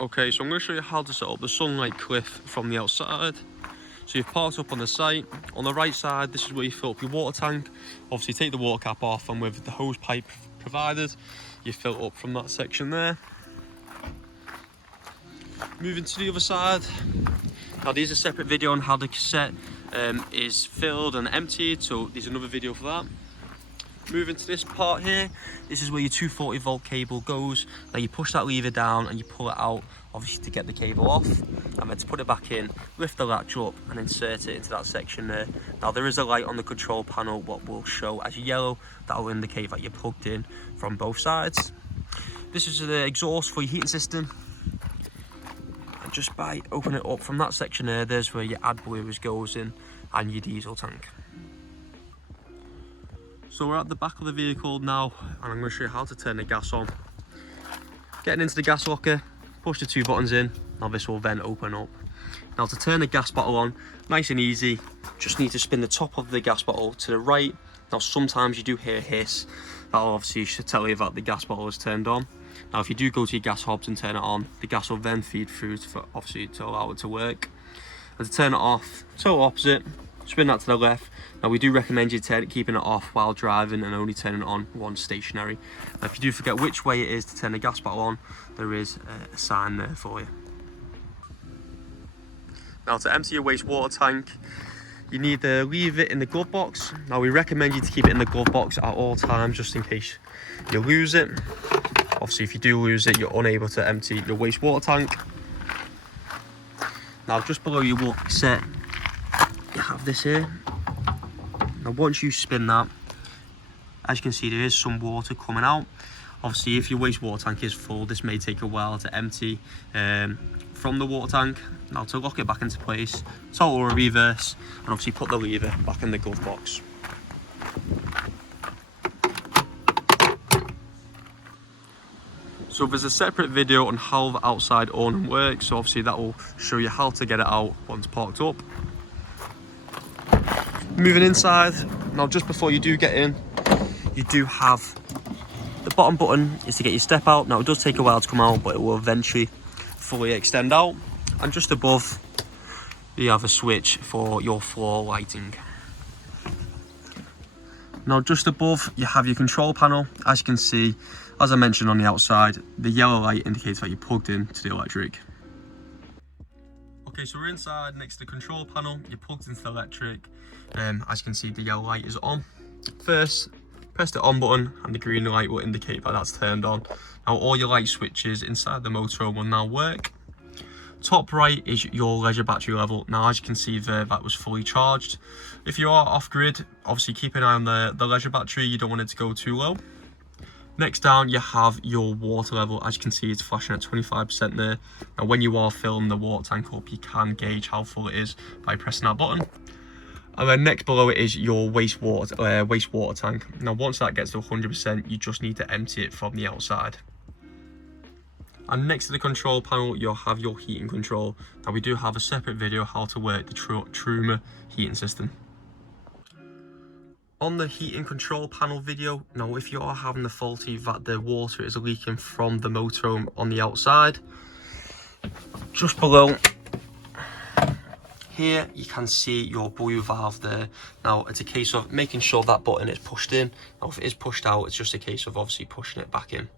Okay, so I'm going to show you how to set up the sunlight cliff from the outside. So you've parked up on the site. On the right side, this is where you fill up your water tank. Obviously take the water cap off, and with the hose pipe provided, you fill up from that section there. Moving to the other side. Now there's a separate video on how the cassette is filled and emptied, so there's another video for that. Moving to this part here, this is where your 240 volt cable goes. Now you push that lever down and you pull it out, obviously to get the cable off, and then to put it back in, lift the latch up and insert it into that section there. Now there is a light on the control panel what will show as yellow, that will indicate that you're plugged in from both sides. This is the exhaust for your heating system, and just by opening it up from that section there, there's where your AdBlue goes in and your diesel tank. So we're at the back of the vehicle now, and I'm going to show you how to turn the gas on. Getting into the gas locker, push the two buttons in, now this will then open up. Now to turn the gas bottle on, nice and easy, just need to spin the top of the gas bottle to the right. Now sometimes you do hear a hiss, that'll obviously should tell you that the gas bottle is turned on. Now if you do go to your gas hobs and turn it on, the gas will then feed through to, obviously to allow it to work. And to turn it off, total opposite, spin that to the left. Now we do recommend you keeping it off while driving and only turning it on once stationary. Now if you do forget which way it is to turn the gas bottle on, there is a sign there for you. Now to empty your wastewater tank, you need to leave it in the glove box. Now we recommend you to keep it in the glove box at all times, just in case you lose it. Obviously if you do lose it, you're unable to empty your wastewater tank. Now just below your water cassette, you have this here. Now once you spin that, as you can see there is some water coming out. Obviously if your wastewater tank is full, this may take a while to empty from the water tank. Now to lock it back into place, total reverse, and obviously put the lever back in the glove box. So there's a separate video on how the outside awning works, so obviously that will show you how to get it out once parked up. Moving inside, now just before you do get in, you do have the bottom button is to get your step out. Now it does take a while to come out, but it will eventually fully extend out. And just above, you have a switch for your floor lighting. Now just above, you have your control panel. As you can see, as I mentioned on the outside, the yellow light indicates that you're plugged in to the electric. Okay, so we're inside next to the control panel, you're plugged into the electric. As you can see, the yellow light is on. First, press the on button and the green light will indicate that that's turned on. Now all your light switches inside the motorhome will now work. Top right is your leisure battery level. Now as you can see there, that was fully charged. If you are off grid, obviously keep an eye on the leisure battery, you don't want it to go too low. Next down you have your water level. As you can see, it's flashing at 25% there. Now when you are filling the water tank up, you can gauge how full it is by pressing that button. And then next below it is your wastewater tank. Now once that gets to 100%, you just need to empty it from the outside. And next to the control panel, you'll have your heating control. Now we do have a separate video how to work the Truma heating system. On the heating control panel video, now if you are having the faulty that the water is leaking from the motorhome on the outside, just below here you can see your blue valve there. Now it's a case of making sure that button is pushed in. Now if it is pushed out, it's just a case of obviously pushing it back in.